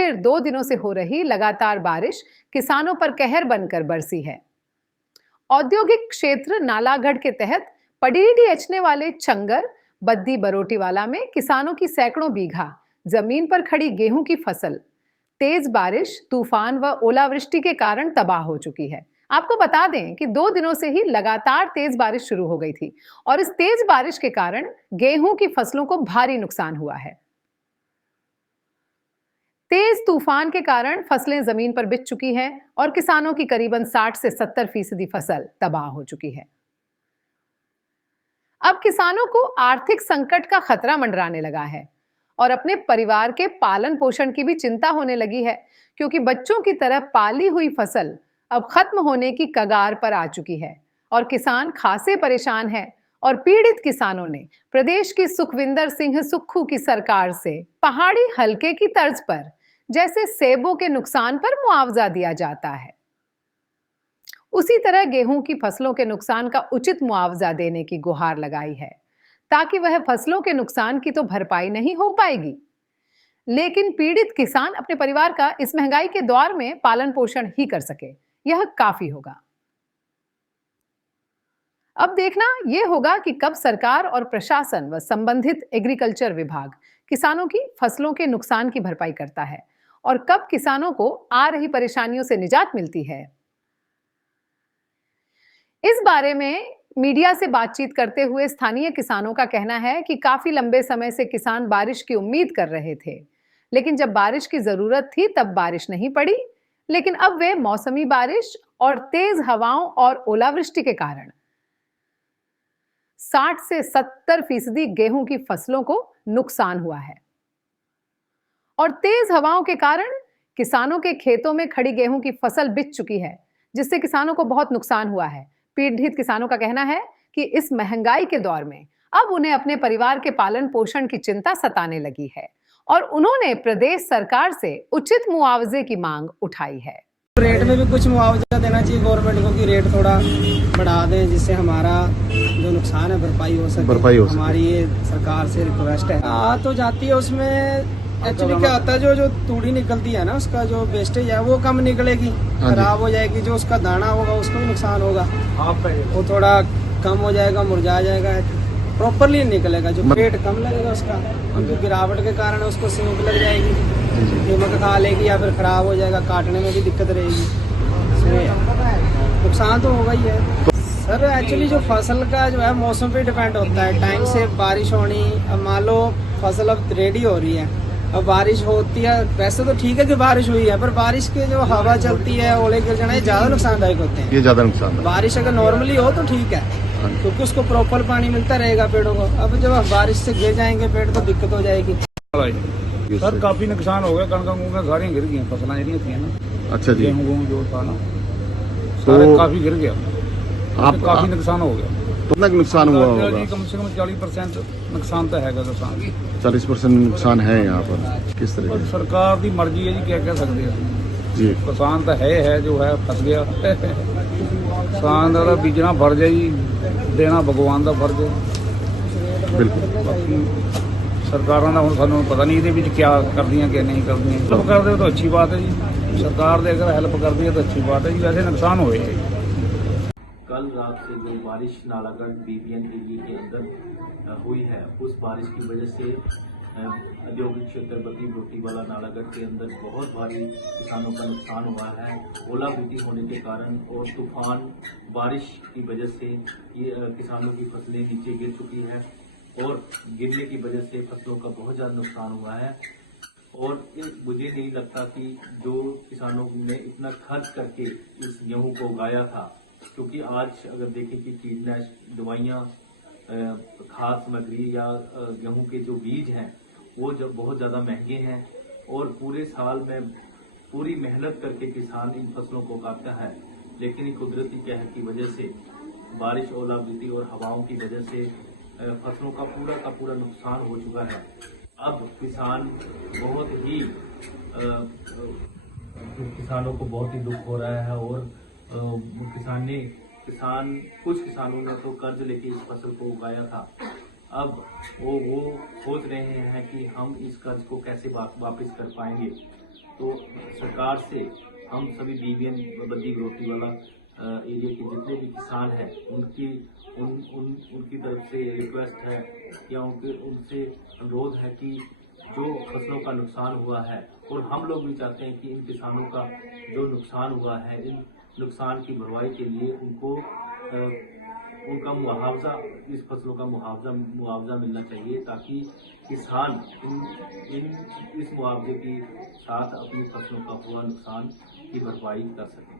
फिर 2 दिनों से हो रही लगातार बारिश किसानों पर कहर बनकर बरसी है। औद्योगिक क्षेत्र नालागढ़ के तहत पडीडीएचने वाले चंगर बद्दी बरोटीवाला में किसानों की सैकड़ों बीघा जमीन पर खड़ी गेहूं की फसल तेज बारिश, तूफान व ओलावृष्टि के कारण तबाह हो चुकी है। आपको बता दें कि 2 दिनों से ही लगातार तेज बारिश शुरू हो गई थी और इस तेज बारिश के कारण गेहूं की फसलों को भारी नुकसान हुआ है। तेज तूफान के कारण फसलें जमीन पर बिछ चुकी हैं और किसानों की करीबन 60 से 70% फसल तबाह हो चुकी है। अब किसानों को आर्थिक संकट का खतरा मंडराने लगा है और अपने परिवार के पालन पोषण की भी चिंता होने लगी है, क्योंकि बच्चों की तरह पाली हुई फसल अब खत्म होने की कगार पर आ चुकी है और किसान खासे परेशान हैं। और पीड़ित किसानों ने प्रदेश की सुखविंदर सिंह सुक्खू की सरकार से पहाड़ी हलके की तर्ज पर जैसे सेबों के नुकसान पर मुआवजा दिया जाता है, उसी तरह गेहूं की फसलों के नुकसान का उचित मुआवजा देने की गुहार लगाई है, ताकि वह फसलों के नुकसान की तो भरपाई नहीं हो पाएगी, लेकिन पीड़ित किसान अपने परिवार का इस महंगाई के दौर में पालन पोषण ही कर सके, यह काफी होगा। अब देखना यह होगा कि कब सरकार और प्रशासन व संबंधित एग्रीकल्चर विभाग किसानों की फसलों के नुकसान की भरपाई करता है और कब किसानों को आ रही परेशानियों से निजात मिलती है। इस बारे में मीडिया से बातचीत करते हुए स्थानीय किसानों का कहना है कि काफी लंबे समय से किसान बारिश की उम्मीद कर रहे थे, लेकिन जब बारिश की जरूरत थी तब बारिश नहीं पड़ी। लेकिन अब वे मौसमी बारिश और तेज हवाओं और ओलावृष्टि के कारण 60 से 70% गेहूं की फसलों को नुकसान हुआ है और तेज हवाओं के कारण किसानों के खेतों में खड़ी गेहूं की फसल बिछ चुकी है, जिससे किसानों को बहुत नुकसान हुआ है। पीड़ित किसानों का कहना है कि इस महंगाई के दौर में अब उन्हें अपने परिवार के पालन पोषण की चिंता सताने लगी है और उन्होंने प्रदेश सरकार से उचित मुआवजे की मांग उठाई है। रेट में भी कुछ मुआवजा देना चाहिए गवर्नमेंट को कि रेट थोड़ा बढ़ा दें, जिससे हमारा जो नुकसान है भरपाई हो सके। हमारी ये सरकार से रिक्वेस्ट है। आ तो जाती है, उसमें एक्चुअली क्या होता है, जो तूड़ी निकलती है ना, उसका जो वेस्टेज है वो कम निकलेगी, खराब हो जाएगी। जो उसका दाना होगा उसको भी नुकसान होगा, वो थोड़ा कम हो जाएगा, मुरझा जाएगा, प्रॉपरली निकलेगा। जो रेट कम लगेगा उसका, क्योंकि गिरावट के कारण उसको सिंक लग जाएगी, कीमत खा लेगी या फिर खराब हो जाएगा, काटने में भी दिक्कत रहेगी, नुकसान तो होगा ही है। सर एक्चुअली जो फसल का जो है मौसम पे डिपेंड होता है, टाइम से बारिश होनी। अब मान लो फसल अब रेडी हो रही है, अब बारिश होती है, वैसे तो ठीक है कि बारिश हुई है, पर बारिश के जो हवा चलती है, ओले गिर जाना, ये ज्यादा नुकसानदायक होते हैं। ये ज्यादा नुकसान। बारिश अगर नॉर्मली हो तो ठीक है, क्योंकि उसको प्रॉपर पानी मिलता रहेगा पेड़ों को। अब जब बारिश से गिर जाएंगे पेड़ तो दिक्कत हो जाएगी। सर काफी नुकसान हो गया, कणक सारी गिर गई, फसलें जी थी ना। अच्छा जी, गेहूँ जो था ना सारे काफी गिर गया, आप काफी नुकसान हो गया। कितना नुकसान हुआ होगा? कम से कम 40% नुकसान तो है किसान। 40% नुकसान है यहाँ पर। किस तरह की सरकार की मर्जी है जी, क्या कह सकते हैं जी। किसान तो है जो है फस गया। किसान का बीजना फर्ज है जी, देना भगवान का फर्ज है। बिल्कुल। बाकी सरकारों का हम सानू पता नहीं ये क्या कर दी क्या नहीं कर दी। हेल्प कर दे तो अच्छी बात है जी, सरकार दे अगर हेल्प कर दी है तो अच्छी बात है जी, वैसे नुकसान हुए। कल रात से जो बारिश नालागढ़ बीबीएन एरिया के अंदर हुई है, उस बारिश की वजह से औद्योगिक क्षेत्र बद्दी बरोटीवाला नालागढ़ के अंदर बहुत भारी किसानों का नुकसान हुआ है। ओलावृष्टि होने के कारण और तूफान बारिश की वजह से ये किसानों की फसलें नीचे गिर चुकी है और गिरने की वजह से फसलों का बहुत ज़्यादा नुकसान हुआ है। और मुझे नहीं लगता कि जो किसानों ने इतना खर्च करके इस गेहूं को उगाया था, क्योंकि आज अगर देखें कि कीटनाशक दवाइयाँ, खाद सामग्री या गेहूं के जो बीज हैं वो जब बहुत ज़्यादा महंगे हैं और पूरे साल में पूरी मेहनत करके किसान इन फसलों को उगाता है, लेकिन कुदरती कहर की वजह से बारिश, ओलावृष्टि और हवाओं की वजह से फसलों का पूरा नुकसान हो चुका है। अब किसानों को बहुत ही दुख हो रहा है और कुछ किसानों ने तो कर्ज लेके इस फसल को उगाया था। अब वो सोच रहे हैं कि हम इस कर्ज को कैसे वापस कर पाएंगे तो सरकार से हम सभी बीबीएन बद्दी बरोटी वाला एरिया के जितने भी किसान हैं उनकी तरफ से रिक्वेस्ट है या उनसे अनुरोध है कि जो फसलों का नुकसान हुआ है, और हम लोग भी चाहते हैं कि इन किसानों का जो नुकसान हुआ है, इन नुकसान की भरपाई के लिए उनको उनका मुआवजा, इस फसलों का मुआवजा मिलना चाहिए, ताकि किसान इस मुआवजे के साथ अपनी फसलों का हुआ नुकसान की भरपाई कर सकें।